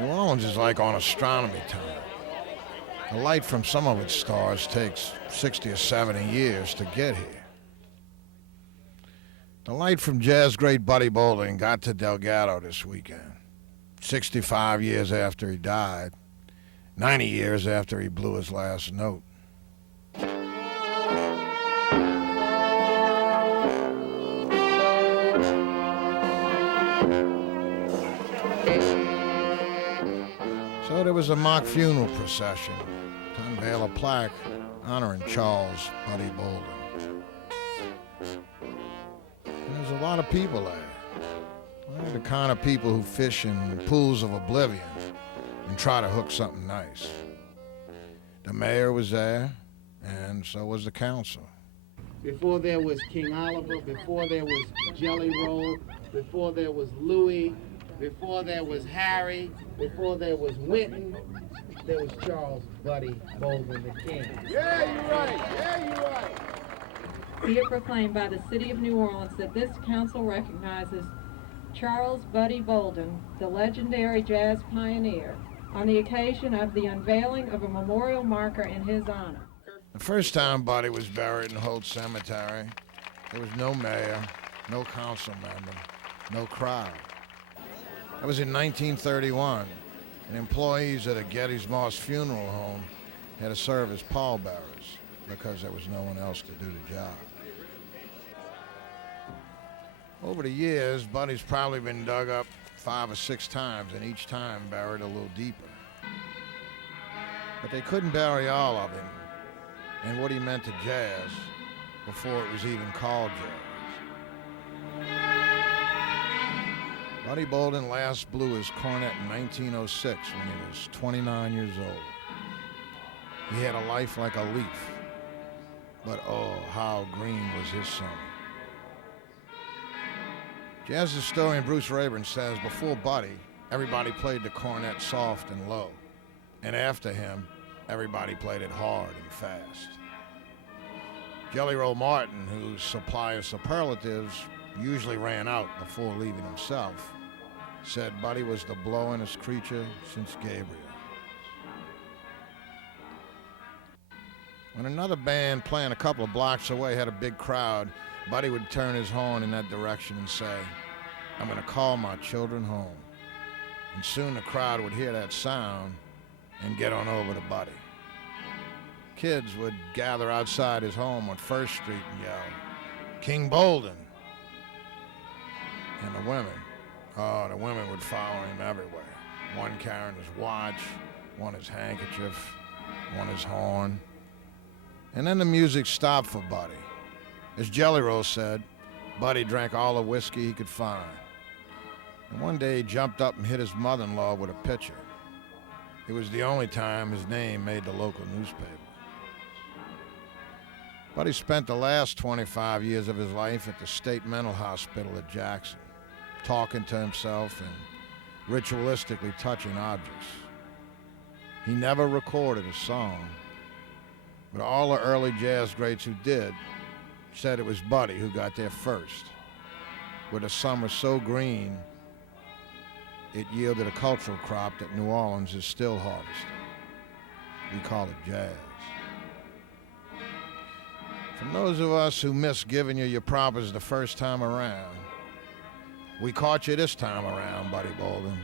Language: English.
New Orleans is like on astronomy time. The light from some of its stars takes 60 or 70 years to get here. The light from jazz great Buddy Bolden got to Delgado this weekend, 65 years after he died, 90 years after he blew his last note. So there was a mock funeral procession to unveil a plaque honoring Charles Buddy Bolden. And there's a lot of people there. They're the kind of people who fish in pools of oblivion and try to hook something nice. The mayor was there, and so was the council. Before there was King Oliver, before there was Jelly Roll, before there was Louis, before there was Harry, before there was Winton, there was Charles Buddy Bolden, the king. Yeah, you're right. Yeah, you're right. Be it proclaimed by the City of New Orleans that this council recognizes Charles Buddy Bolden, the legendary jazz pioneer, on the occasion of the unveiling of a memorial marker in his honor. The first time Buddy was buried in Holt Cemetery, there was no mayor, no council member, no crowd. That was in 1931, and employees at a Gettys Moss funeral home had to serve as pallbearers because there was no one else to do the job. Over the years, Buddy's probably been dug up 5 or 6 times, and each time buried a little deeper. But they couldn't bury all of him and what he meant to jazz before it was even called jazz. Buddy Bolden last blew his cornet in 1906 when he was 29 years old. He had a life like a leaf, but oh, how green was his summer. Jazz historian Bruce Rayburn says before Buddy, everybody played the cornet soft and low, and after him, everybody played it hard and fast. Jelly Roll Martin, whose supply of superlatives usually ran out before leaving himself, said Buddy was the blowingest creature since Gabriel. When another band playing a couple of blocks away had a big crowd, Buddy would turn his horn in that direction and say, "I'm going to call my children home." And soon the crowd would hear that sound and get on over to Buddy. Kids would gather outside his home on First Street and yell, "King Bolden!" And the women would follow him everywhere. One carrying his watch, one his handkerchief, one his horn. And then the music stopped for Buddy. As Jelly Roll said, Buddy drank all the whiskey he could find. And one day he jumped up and hit his mother-in-law with a pitcher. It was the only time his name made the local newspaper. Buddy spent the last 25 years of his life at the State Mental Hospital at Jackson, talking to himself and ritualistically touching objects. He never recorded a song, but all the early jazz greats who did said it was Buddy who got there first, with a summer so green it yielded a cultural crop that New Orleans is still harvesting. We call it jazz. From those of us who missed giving you your props the first time around, we caught you this time around, Buddy Bolden.